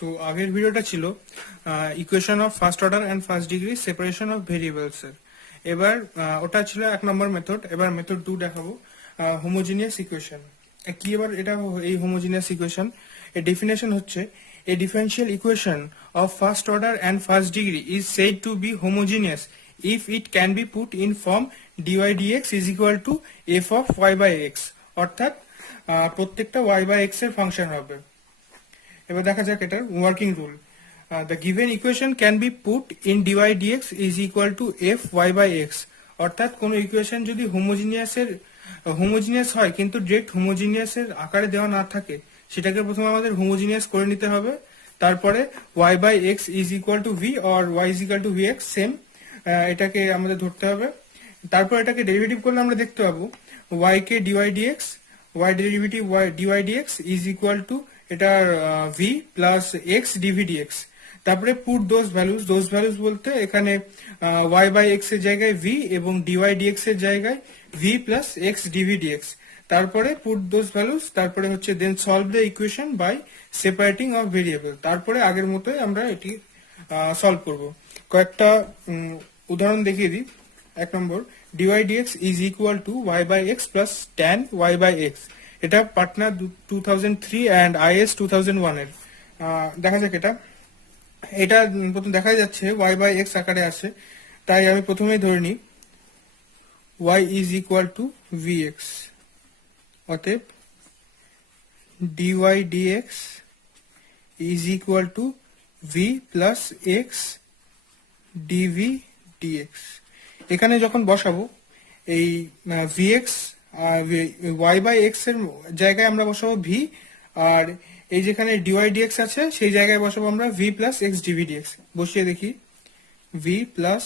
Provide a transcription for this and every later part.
So আগের ভিডিওটা ছিল equation of first order and first degree separation of variables এর। এবার ওটা ছিল 1 নম্বর মেথড। এবার মেথড 2 দেখাবো, হোমোজিনিয়াস ইকুয়েশন। কি এবার এটা এই হোমোজিনিয়াস ইকুয়েশন এর ডেফিনেশন হচ্ছে, a differential equation of first order and first degree is said to be homogeneous if it can be put in form dy dx is equal to f of y by x, অর্থাৎ প্রত্যেকটা y by x এর function হবে। এবার দেখা যাক এটার working rule. The given equation can be put in dy dx is equal two f y by x, অর্থাৎ কোন ইকুয়েশন যদি হোমোজিনিয়াস হয় কিন্তু ডিরেক্ট হোমোজিনিয়াসের আকারে দেওয়া না থাকে, সেটাকে প্রথমে আমাদের হোমোজিনিয়াস করে নিতে হবে। তারপরে y by x is equal two v or y is equal two vx, same এটাকে আমাদের ধরতে হবে। তারপর এটাকে ডেরিভেটিভ করলে আমরা দেখতে পাবো y K dy dx, y derivative y dy dx is equal two এটার v plus x dv dx। তারপরে পুট দোজ ভ্যালুজ বলতে এখানে y বাই x এর জায়গায় v এবং dy dx এর জায়গায় v plus x dv dx। তারপরে পুট দোজ ভ্যালুজ, তারপরে হচ্ছে then solve the equation by separating of variable. তারপরে আগের মতোই আমরা এটি সলভ করব। কয়েকটা উদাহরণ দেখিয়ে দিই। 1 নম্বর, dy dx is equal to y by x plus tan y by x। এটা পাটনা 2003 অ্যান্ড IS 2001 এর। দেখা যাক এটা প্রথম দেখা যাচ্ছে y বাই x আকারে আছে, তাই আমি প্রথমেই ধরে নিই y is equal two vx। অতএব dy dx is equal two v plus x dv dx। এখানে যখন বসাবো এই vx y বাই x এর জায়গায় আমরা বসাবো v, আর এই যেখানে dy dx আছে সেই জায়গায় বসাবো আমরা v plus x dv dx। বসিয়ে দেখি, v plus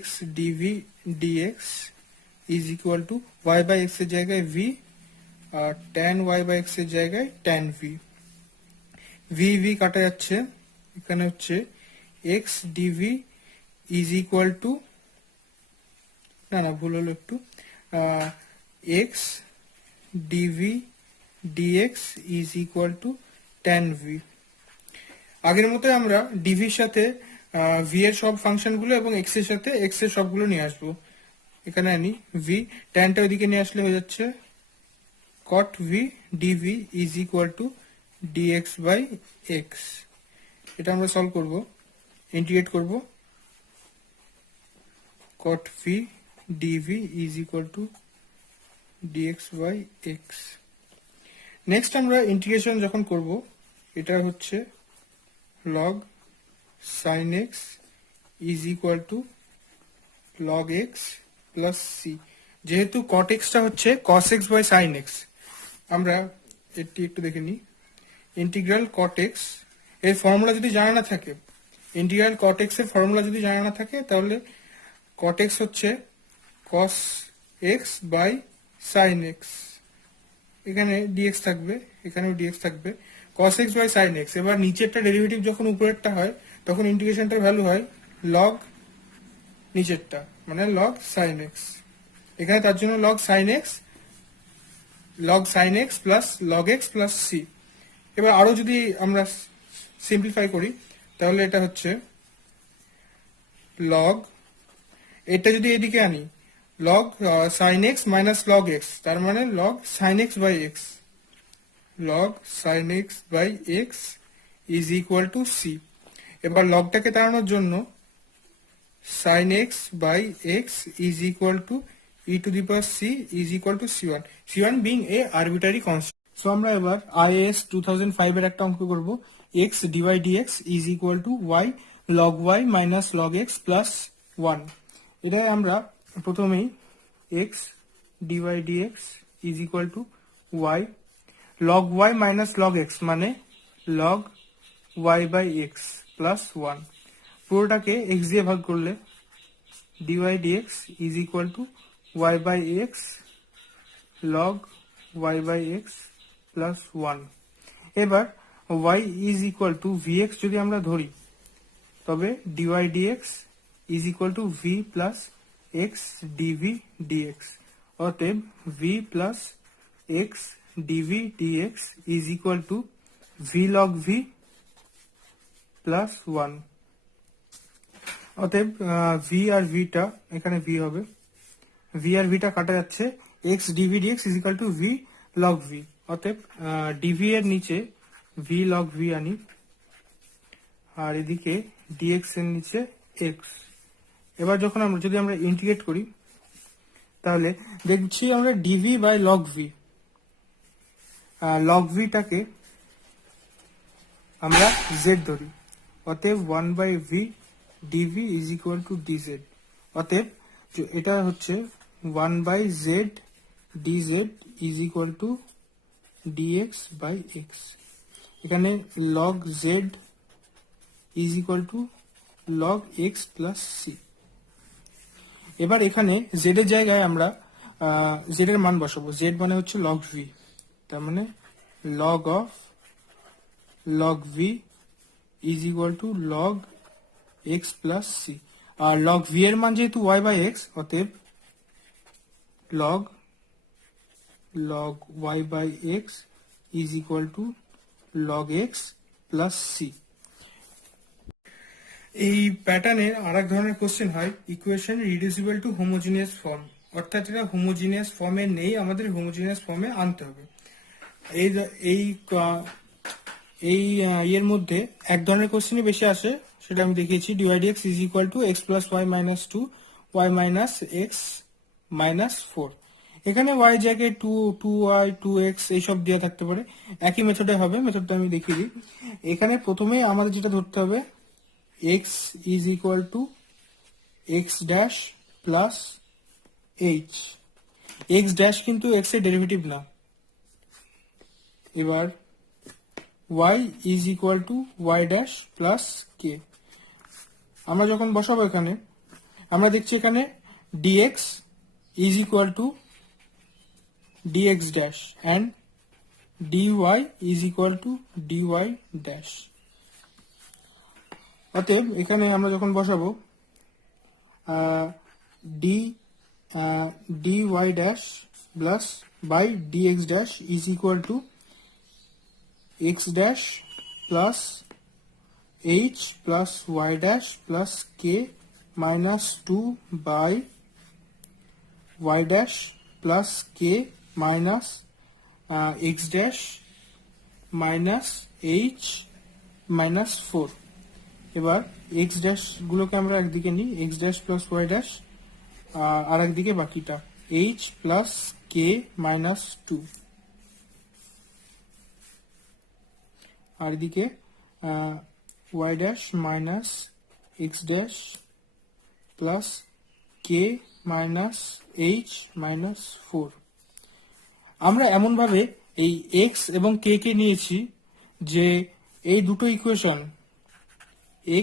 x dv dx is equal to y by x এর জায়গায় v আর tan y বাই x এর জায়গায় tan v। v কাটা যাচ্ছে, এখানে হচ্ছে x dv is equal two, না ভুল হলো একটু, x dv dx is equal two tan v। আগের মতো আমরা dv এর সাথে v এর সব ফাংশন গুলো এবং x এর সাথে x এর সবগুলো নিয়ে আসবো। এখানে আনি v, tanটা ওইদিকে নিয়ে আসলে হয়ে যাচ্ছে cot v dv is equal to dx by x। এটা আমরা সলভ করব, ইন্টিগ্রেট করব, cot v dv is equal to dx by x। Next আমরা ইন্টিগ্রেশন যখন করব, এটা হচ্ছে log sin x is equal to log x plus c। যেহেতু cot x টা হচ্ছে cos x by sin x, আমরা এটি একটু দেখে নিই। ইন্টিগ্রাল cot x এর ফর্মুলা যদি জানা না থাকে, ইন্টিগ্রাল cot x এর ফর্মুলা যদি জানা না থাকে, তাহলে cot x হচ্ছে cos x by sin x, এখানে dx থাকবে, এখানেও dx থাকবে, cos x by sin x। এবার নিচেরটা ডেরিভেটিভ যখন উপরেরটা হয় তখন ইন্টিগ্রেশনটার ভ্যালু হয় log নিচেরটা, মানে log sin x। এখানে তার জন্য log sin x plus log x plus c। এবার আরো যদি আমরা সিম্পলিফাই করি তাহলে এটা হচ্ছে log, এটা যদি এদিকে আনি log sin x minus log x, তার মানে log sin x by x, log sin x by x is equal to c। এবার লগটাকে তাড়ানোর জন্য sin x by x is equal to e to the power c is equal to c1 being a arbitrary constant। So আমরা এবার IAS 2005 এর একটা অঙ্ক করব, x dy dx is equal to y log y minus log x plus 1। এটাই আমরা প্রথমেই x dy dx is equal to y log y minus log x মানে log y by x plus 1। পুরোটাকে x দিয়ে ভাগ করলে dy dx is equal to y by x log y by x plus 1। এবার y is equal to vx যদি আমরা ধরি, তবে dy dx is equal to v plus x dv dx। অতএব v plus x dv dx is equal to V log V plus 1। অতএব V আর ভিটা এখানে V হবে, V আর ভিটা কাটা যাচ্ছে, x dv dx is equal to v log v. অতএব dv এর নিচে ভি লগ ভি আনি, আর এদিকে ডিএক্স এর নিচে এক্স। এবার যখন যদি আমরা ইন্টিগ্রেট করি তাহলে দেখছি আমরা dv by log v, log ভিটাকে আমরা জেড ধরি, অতএব 1 by v dv is equal to dz. অতএব এটা হচ্ছে 1 by z dz is equal to dx by x. এখানে log z is equal to log x plus c. এবার এখানে জেড এর জায়গায় আমরা জেড এর মান বসাবো, জেড মানে হচ্ছে লগ ভি, তার মানে log of log v is equal to log x plus C. আর লগ ভি এর মান যেহেতু ওয়াই বাই এক্স, অতএব log log y by x is equal to log x plus C. এই প্যাটার্নের আর এক ধরনের কোশ্চেন হয় equation reducible to homogeneous form, অর্থাৎ এটা হোমোজিনিয়াস ফর্মে নেই, আমাদের হোমোজিনিয়াস ফর্মে আনতে হবে। এই এই এই এর মধ্যে এক ধরনের কোশ্চেনই বেশি আসে, সেটা আমি দেখিয়েছি, dy dx is equal to x plus y minus 2 y minus x minus 4। এখানে ওয়াই জায়গায় 2y 2x এইসব দেওয়া থাকতে পারে, একই মেথডে হবে, মেথডটা আমি দেখিয়ে দিই। এখানে প্রথমে আমাদের যেটা ধরতে হবে x is equal to x dash plus h. X dash কিন্তু এক্স এর ডেরিভেটিভ না। এবার y is equal to y dash plus k. আমরা যখন বসাবো এখানে আমরা দেখছি এখানে dx is equal to dx dash and dy is equal to dy dash. অতএব এখানে আমরা যখন বসাবো dy dash plus by dx dash is equal to x dash plus h plus y dash plus k minus 2 by y dash plus k minus x dash minus h minus 4। এবার x dash গুলোকে আমরা একদিকে নিই, x dash plus y dash, আর একদিকে বাকিটা h plus k minus 2, আর এদিকে y dash minus x dash plus k minus h minus 4। আমরা এমন ভাবে এই x এবং k কে নিয়েছি যে এই দুটো equation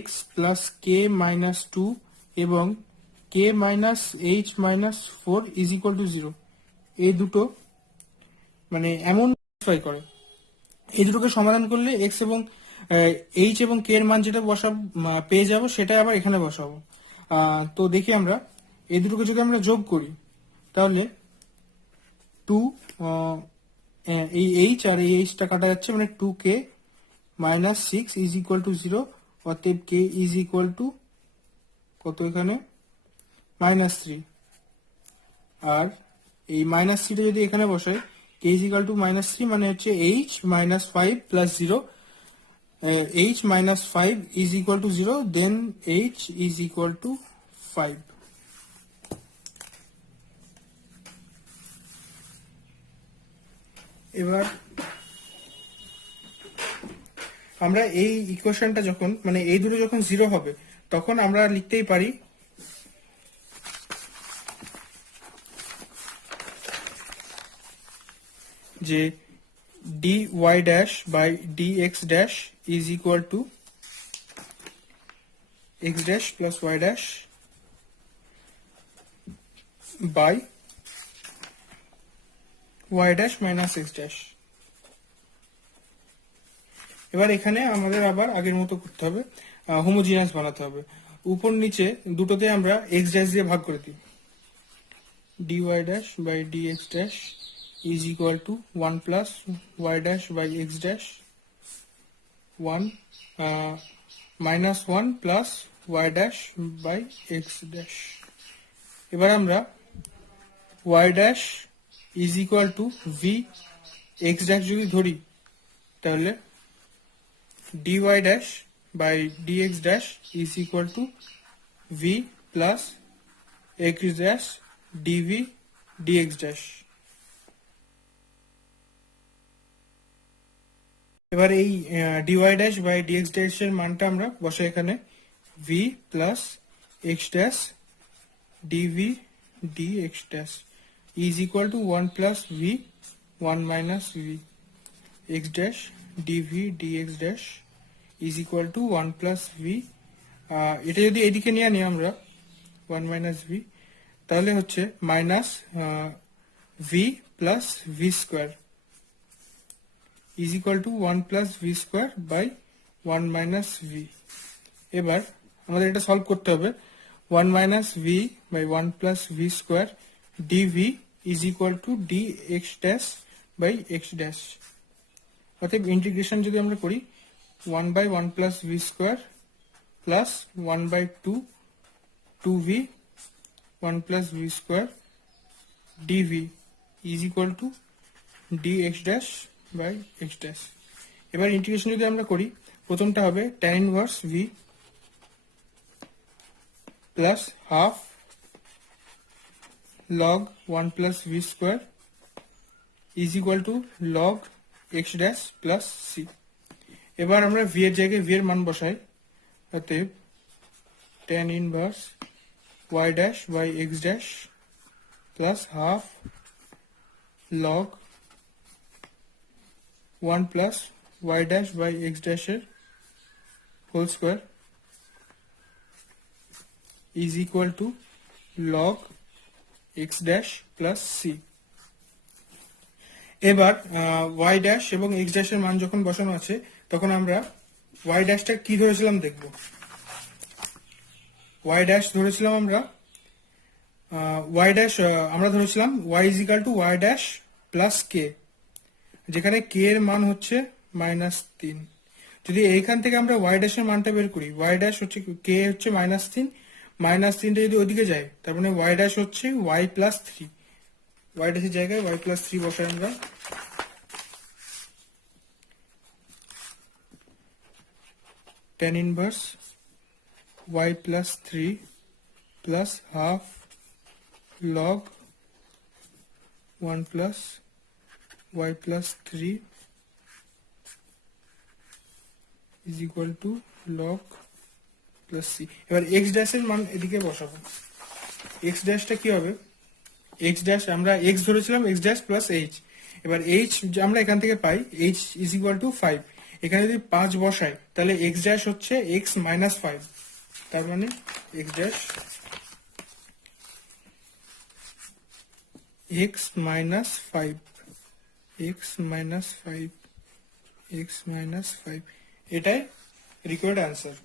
x plus k minus 2 এবং k minus h minus 4 is equal to 0, এই দুটো মানে এমন করে এই দুটোকে সমাধান করলে x এবং h এবং k এর মান যেটা পেয়ে যাব সেটা আবার এখানে বসাবো। তো দেখি আমরা এই দুটোকে যদি আমরা যোগ করি তাহলে 2 এই h আর এই h টা কাটা যাচ্ছে, মানে 2k minus 6 is equal to 0। অতএব k ইজ ইকুয়াল টু কত, এখানে মাইনাস 3, আর এই মাইনাস 3টা যদি এখানে বসাই k is equal to minus 3 মানে হচ্ছে h minus 5 plus 0, h minus 5 is equal to 0, then h is equal to 5। এবার আমরা এই ইকুয়েশনটা যখন মানে এই দুটো যখন 0 হবে তখন আমরা লিখতেই পারি যে dy dash by dx dash is equal to x dash plus y dash by y dash minus x dash। এবার এখানে আমাদের আবার আগের মতো করতে হবে, হোমোজিনিয়াস বানাতে হবে। উপর নিচে দুটোতে আমরা x dash দিয়ে ভাগ করে দিই, dy dash by dx dash is equal to 1 plus y dash by x dash 1 minus 1 plus y dash by x dash. এবার আমরা y dash is equal to v x dash যদি ধরি তাহলে dy dash by dx dash is equal to v plus x dash dv dx dash. এবার এই dy dash by dx dash এর মানটা আমরা বসাই এখানে v plus x dash dv dx dash is equal to 1 plus v 1 minus v x dash dv dx dash is equal to 1 plus v এটা যদি এদিকে নিয়ে আনি আমরা 1 minus v তাহলে হচ্ছে minus v plus v square is equal to 1 plus v square by 1 minus v. এবার আমাদের এটা সলভ করতে হবে 1 minus v by 1 plus v square dv is equal to dx dash by x dash. অতএব integration যদি আমরা করি 1 by 1 plus v square plus 1 by 2 2v 1 plus v square dv is equal to dx dash by x dash. এবার integration যদি আমরা করি প্রথমটা হবে tan inverse v plus half log 1 plus v square is equal to log x dash plus c. এবার আমরা v এর জায়গায় v এর মান বসাই অতএব tan inverse y dash by x dash plus half log 1 plus y dash by x dash এর whole square is equal to log x dash plus c. এবার y dash এবং x dash এর মান যখন বসানো আছে তখন আমরা y dashটা কি ধরেছিলাম দেখব y dash ধরেছিলাম আমরা y dash আমরা ধরেছিলাম y is equal to y dash plus k যেখানে k এর মান হচ্ছে -3 যদি এইখান থেকে আমরা y dash এর মানটা বের করি y dash হচ্ছে k হচ্ছে -3 -3টা যদি ওদিকে যায় তার মানে y dash হচ্ছে y plus 3 y dash এর জায়গায় y plus 3 বসাই আমরা tan inverse y plus 3 plus half log 1 plus y plus 3 is equal to log plus c. এবার x dash এর মান এদিকে বসাবো x dash টা কি হবে x dash আমরা x ধরেছিলাম x dash plus h এবার h আমরা এখান থেকে পাই h is equal to 5 এখানে যদি 5 বসাই তাহলে x dash হচ্ছে x minus 5 তার মানে x dash x minus 5 x minus 5 x minus 5 এটাই রিকোয়ার্ড অ্যান্সার